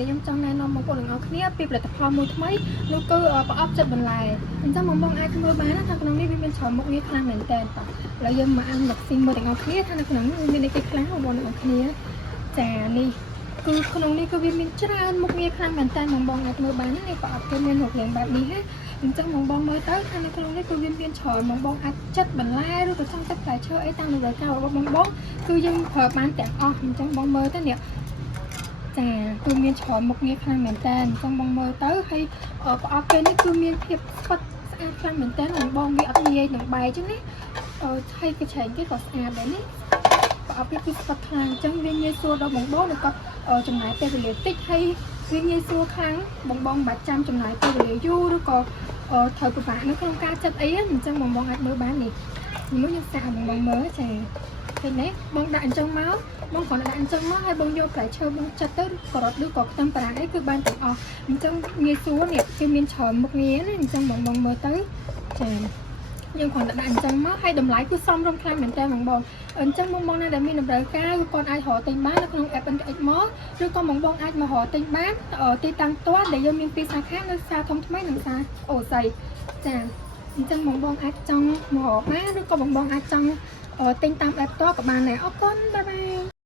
ដែលខ្ញុំចង់ណែនាំបងប្អូនទាំងអស់គ្នាពីផលិតផលមួយថ្មីនោះគឺប្រអប់ចិត្តបន្លែអញ្ចឹងបងអាចមើលបានថាក្នុងនេះវាមានច្រើនមុខងារខ្លាំងមែនតើឥឡូវយើងមកអានលក្ខណៈមើលទាំងអស់គ្នាថានៅក្នុងនេះមានអីគេខ្លាំងបងប្អូនទាំងអស់គ្នាចានេះគឺក្នុងនេះគឺវាមានច្រើនមុខងារខ្លាំងមែនតើបងអាចមើលបាននេះប្រអប់គឺមានរូបរាងបែបនេះណាអញ្ចឹងបងមើលទៅថានៅក្នុងនេះគឺវាមានច្រើនបងអាចចិត្តបន្លែឬក៏ចង់ចិត្តផ្លែឈើអីតាមតម្រូវការរបស់បងគឺយើងប្រើបានទាំងអស់អញ្ចឹងបងមើលទៅនេះចាគឺមានច្រើនមុខងារខ្លាំងមែនតើអញ្ចឹងបងមើលទៅហើយប្រអប់ពេលនេះគឺមានភាពស្វិតស្អាតខ្លាំងមែនតើបងវាអត់ងាយនឹងបែកអញ្ចឹងណាហើយគេឆែកគេក៏ស្អាតដែរនេះប្រអប់នេះគឺស្វិតខ្លាំងអញ្ចឹងវាងាយស្រួលដល់បងនៅគាត់ចំណាយពេលវេលាតិចហើយវាងាយស្រួលខ្លាំងបងមិនបាច់ចាំចំណាយពេលវេលាយូរឬក៏ត្រូវពិបាកនៅក្នុងការចិត្តអីអញ្ចឹងបងអាចមើលបាននេះមួយខ្ញុំសាកបងមើលចាឃើញទេបងដាក់អញ្ចឹងមកបងគ្រាន់តែដាក់អញ្ចឹងមកហើយបងយកផ្លែឈើបងចិត្តទៅការ៉ុតឬក៏ខ្ទឹមបារាំងអីគឺបានទាំងអស់អញ្ចឹងងាយស្រួលនេះគឺមានច្រើនមុខងារណាអញ្ចឹងបងមើលទៅចាយើងគ្រាន់តែដាក់អញ្ចឹងមកហើយតម្លៃគឺសមរម្យខ្លាំងមែនតើបងអញ្ចឹងបងណាដែលមានតម្រូវការគឺគាត់អាចរកទិញបាននៅក្នុង app NTX Mall ឬក៏បងអាចមករកទិញបានទីតាំងផ្ទាល់ដែលយើងមានពីរសាខានៅផ្សារធំថ្មីនិងផ្សារអូស័យចាអញ្ចឹងបងអាចចង់មករកបានឬក៏បងអាចចង់ទិញតាម app ផ្ទាល់ក៏បានដែរអរគុណបាយបាយ